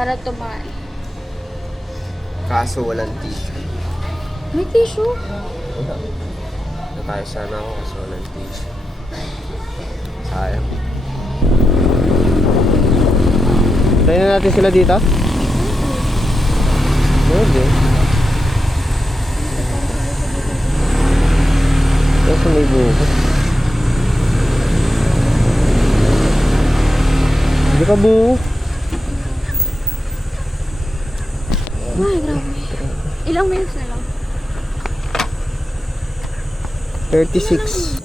para tumae. Kaso walang tissue. May tissue? Wala. Natay sana ako kasi walang tissue. Sayang. Tayo na natin sila dito? Pwede. Kasi may buko. Hindi ka buko. Ay, grabe. Ilang minutes na lang? 36.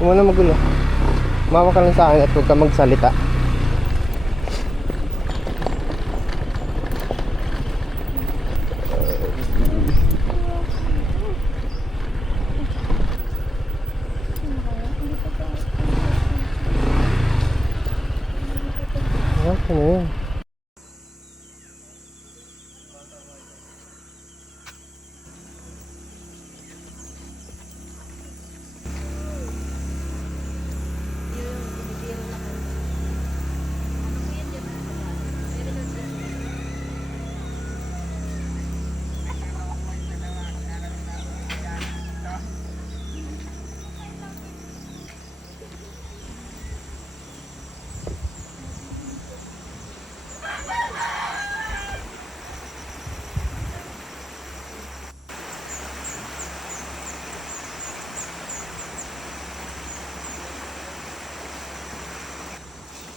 Huwag mo na magulo. Mama ka lang sa akin at huwag ka magsalita. Okay na yun.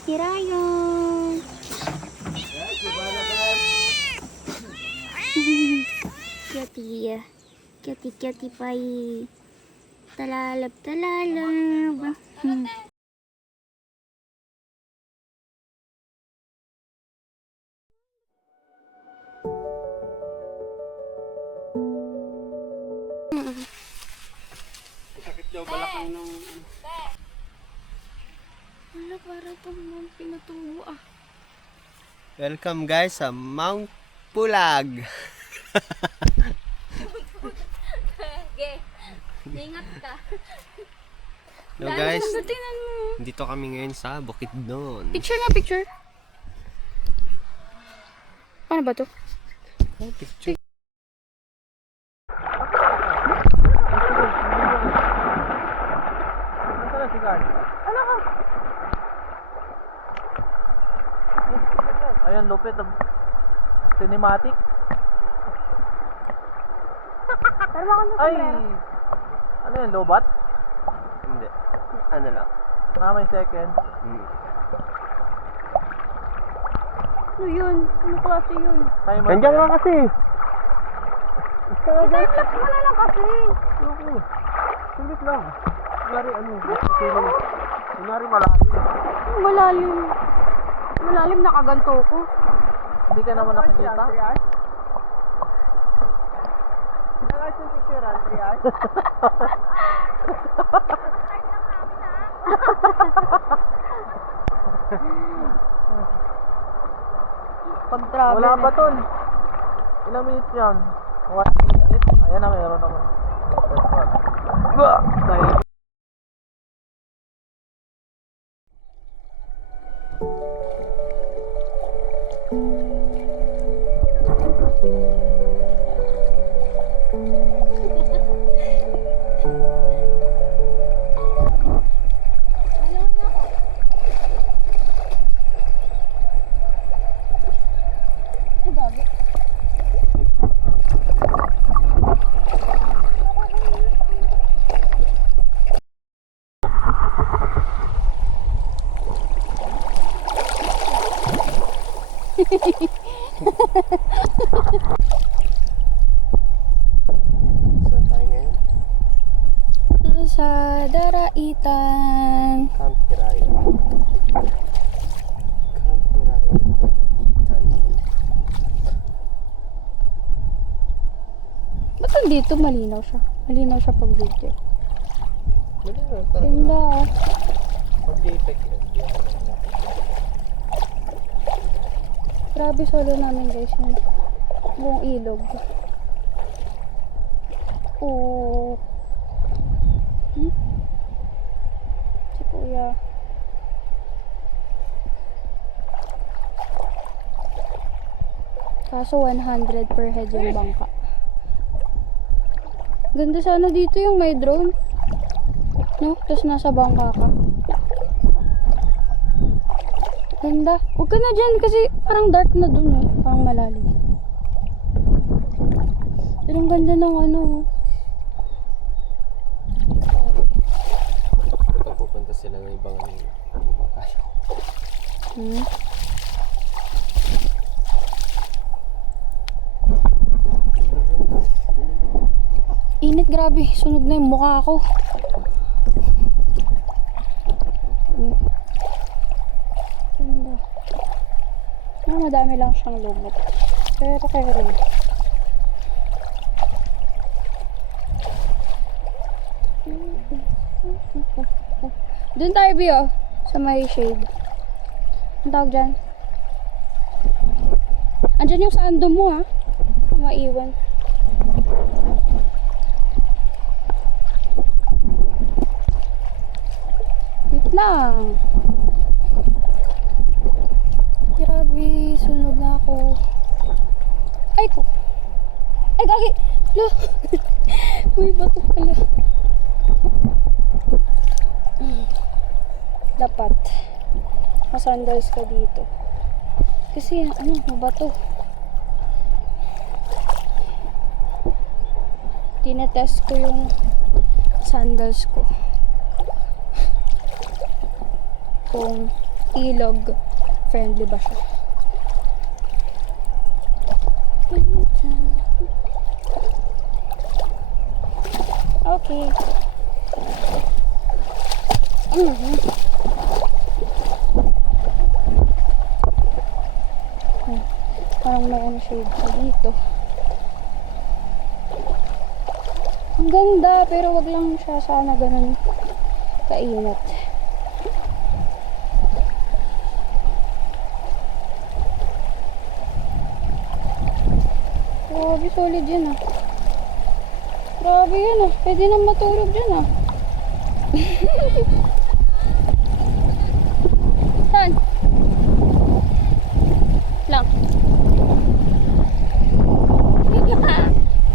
Kirayon! Cutie. Cutie pie. Talalab. Sakit daw balakang ng Wala, para itong pinatubo ah. Welcome guys sa Mount Pulag. Okay. Ingat ka. No guys, Tingnan mo. dito kami ngayon sa Bukidnon. Picture na, picture. Ano ba to? Oh, picture. Ayun, lupit. Cinematic. Pero ako na Ay! Ano yan, lobat? Hindi. Ano lang. Na may second. Ano yun? Ano klase yun? Timer Nandiyan ba nga yan? kasi. I-reflex mo na lang kasi. Ako. Sulit lang. Kunwari ano. Kunwari malalim. Malalim. Malalim, nakaganto ko. Hindi ka naman nakikita? Nakakas yung picture, 3 hours. Pag-travel Wala pa na. tol. Ilang minutes yan? 1 minute? Ayan na, mayroon naman. Dahil Saan tayo ngayon? Nasa Daraitan. Camp Piraya. Camp Piraya. Ba't nandito malinaw siya? Malinaw siya pag video. Malinaw pa. Ganda. Pag-JPEG yan. Grabe solo namin guys yung buong ilog. Oo. Si Kuya. Kaso 100 per head yung bangka. Ganda sana dito yung may drone. No? Tapos nasa bangka ka. Ganda. Huwag ka na dyan kasi parang dark na dun. Oh. Parang malalim. Pero ang ganda ng ano. Kapag pupunta sila ng ibang bumabakal. Hmm? Init, grabe. Sunog na yung mukha ko. Ganda. Madami lang siyang lumot. Pero kaya rin. Doon tayo, Bio. Sa may shade. Ang tawag dyan? Andyan yung sando mo, ha? Maiwan. Wait lang. Grabe, sunog na ako. Ay ko. Ay, gagi. Lo. Uy, bato pala. Dapat masandals ka dito. Kasi, ano, mabato. Tinetest ko yung sandals ko. Kung ilog friendly ba siya. Okay. Parang may ano shade pa dito. Ang ganda, pero wag lang siya sana ganun kainat. Grabe, solid yan ah. Grabe yan ah. Pwede nang matulog dyan ah. Saan? Lang.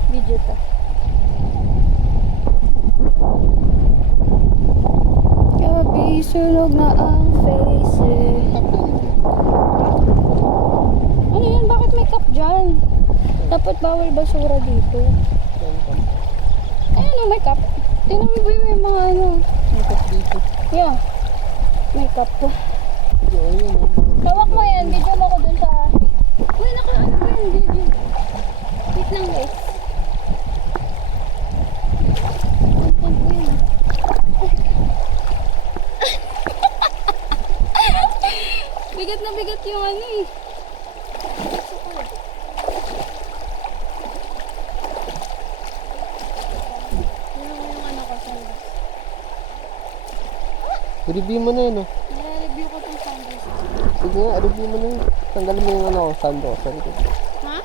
Video to. Grabe, sunog na ang face eh. Ano yan? Bakit may cup dyan? Dapat bawal basura dito. Ayan o, may cup. Tingnan mo ba yung mga ano? May cup dito. Yeah. May cup po. Yun. Tawak mo yan. Video mo ko dun sa... Uy, ano ba yung video? Wait lang guys. Content ko yun. Bigat na bigat yung ano eh. I-review mo na yun, oh. Nare-review ko itong sandals. Sige nga, review mo na yun. Tanggalin mo yung ano, sando sa likod. Ha?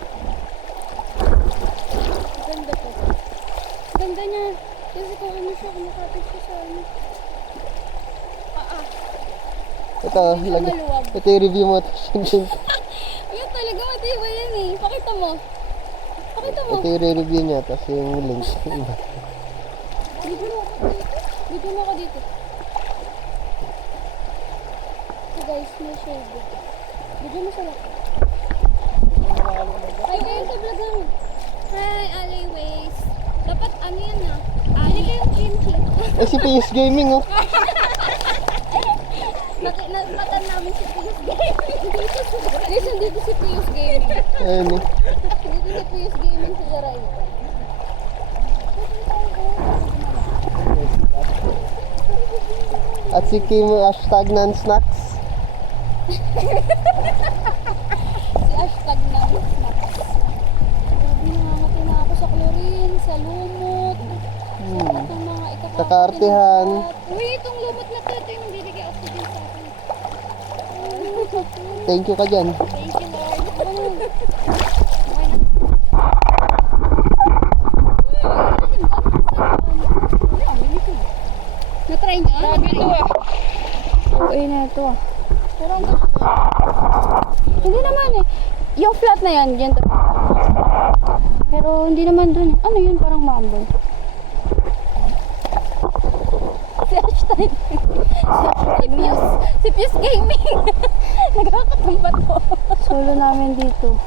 Ganda po. Ganda niya. Kasi kung ano siya, kumakapit siya sa ano. Ito, Hindi siya maluwag. ito yung review mo. Yan talaga, matibay yan eh. Pakita mo. Pakita mo. Ito yung review niya, tapos yung link. Video mo ako dito. Video mo ako dito. So guys, may shade. Video mo sa laki. Hi kayo sa vlogang. Hi, alleyways. Dapat ano yan ah. Hindi kayo kimchi. Eh, si PS Gaming, oh. Matan namin si Pins Gaming. Guys, nandito si Pius Gaming. Ayun eh. Nandito si Pius Gaming sa Jaray. At si Kim hashtag non-snacks. Si hashtag na snacks. Grabe, nangangati na ako sa chlorine, sa lumot. Sa lahat ng mga ikakakain. Sa kaartihan. Uy, itong lumot na to, ito yung bibigay oxygen sa akin. Thank you ka dyan. Thank you, Lord. Na-try niya? Grabe ito ah. Okay na ito ah. Pero ang gusto. Hindi naman eh. Yung flat na yan, dyan to. Pero hindi naman dun. Ano yun? Parang mambol. Si Ashton. Si Pius. Si Pius Gaming. Nagkakatamba to. Solo namin dito.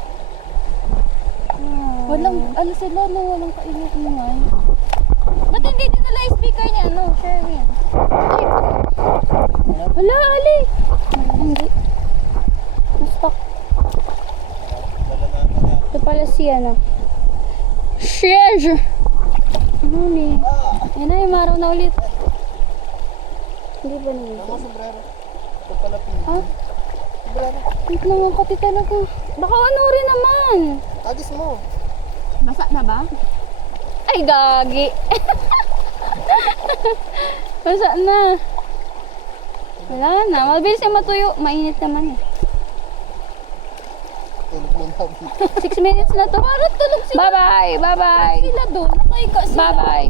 Walang, ano sila, no? Walang kaingay-ingay. Ba't hindi dinala yung speaker niya, no? Sherwin. Ay. Wala, Ali. Hindi. Na-stuck. Ito pala si, ano. Share! Ano ni? Yan na, yung maraw na ulit. Hindi ba nila? Ako sombrero. Ito pala pin. Ha? Sombrero. Wait lang ang kati talaga. Baka ano rin naman. Agis mo. Basa na ba? Ay, gagi. Basa na. Wala na. Mabilis yung matuyo. Mainit naman eh. Tulog mo na dito. 6 minutes na to. Parang tulog sila. Bye-bye. Bye-bye. Sila doon. Nakaika sila. Bye-bye.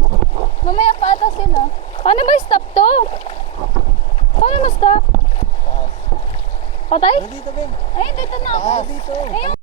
Mamaya pa ata sila. Paano ba stop to? Paano mo stop? Taas. Patay? Ano dito, Ben? Ay, dito na ako. Taas. Dito. Ayun